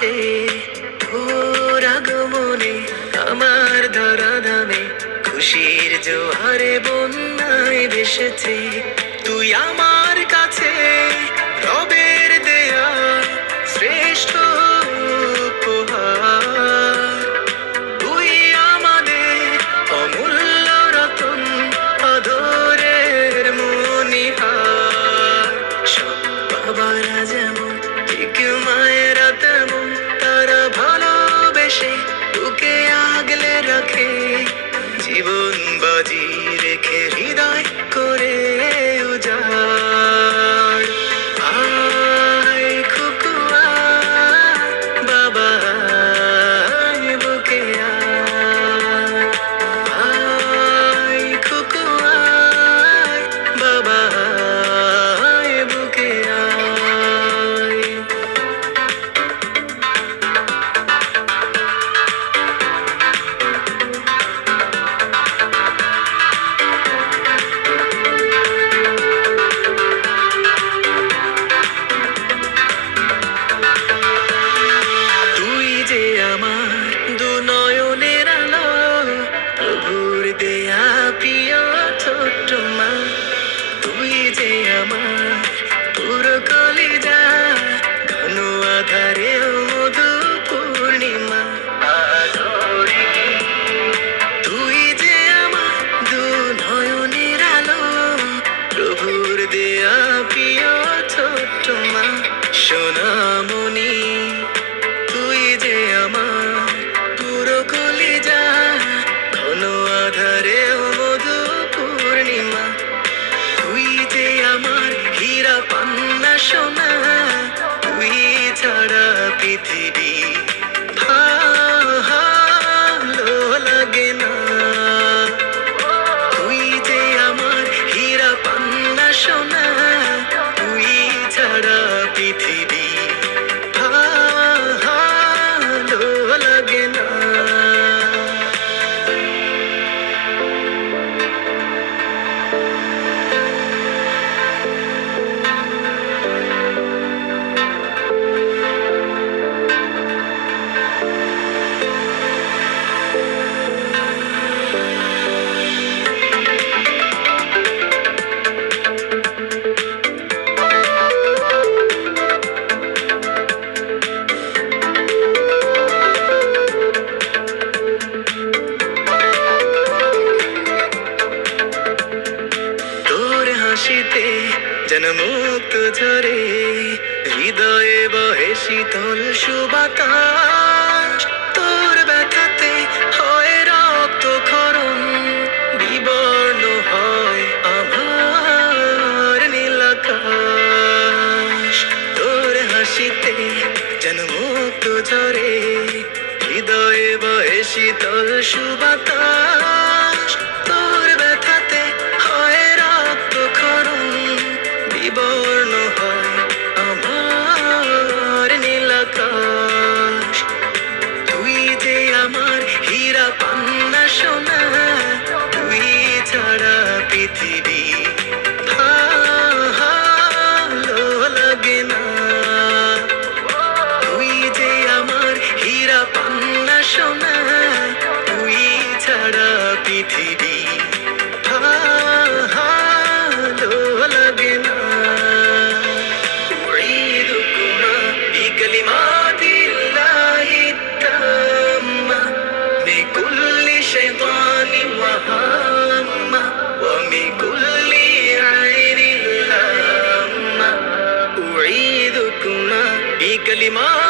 কাছে তোর আগমনে আমার ধরাধামে খুশির জোয়ারে বন্যায় ভেসেছে। তুই আমার কাছে রবের দেয়া শ্রেষ্ঠ উপহার। তুই আমাদের অমূল্য রতন, আদরের মণিহার। সব বাবারা যেমন ঠিক মায়েরা তেমন, তারা ভালোবেসে তোকে আগলে রাখে। জীবন বাজি রেখে হৃদয় করে উজাড়। আয় খুকু আয়, বাবা আয় বুকে আয়। আয় খুকু আয়, বাবা আয় বুকে আয়। তুই যে আমার দু নয়নের আলো, প্রভুর দেয়া প্রিয় ছোট্ট মা। তুই যে আমার পুরো কলিজা, ঘন আধারে মধু পূর্ণিমা। আদরে তুই যে আমার দু নয়নের আলো, প্রভুর দেয়া প্রিয় ছোট্ট মা। সোনামণি তুই যে আমার পুরো কলিজা, ঘন আধারে মধু পূর্ণিমা। তুই যে আমার হীরা পান্না সোনা, তুই ছাড়া পৃথিবী ভালো লাগে না। তুই যে আমার হীরা পান্না সোনা, তুই ছাড়া পৃথিবী ভালো লাগে না। তোর হাসিতে যেন মুক্ত ঝরে, হৃদয়ে বহে শীতল সুবাতাস। তোর ব্যথাতে হয় রক্ত ক্ষরণ, বিবর্ণ হয় আমার নীলাকাশ। তোর হাসিতে যেন মুক্ত ঝরে, হৃদয়ে বহে শীতল সুবাতাস। তোর ব্যথাতে হয় রক্ত ক্ষরণ, বিবর্ণ হয় আমার নীলাকাশ। তুই যে আমার হীরা পান্না সোনা, তুই ছাড়া পৃথিবী ভালো লাগে না। তুই যে আমার হীরা পান্না সোনা, তুই ছাড়া পৃথিবী ভালো লাগে না। أعيذكما بكلمات الله التامة من كل شيطان وهامة، ومن كل عين لامة. أعيذكما بكلمات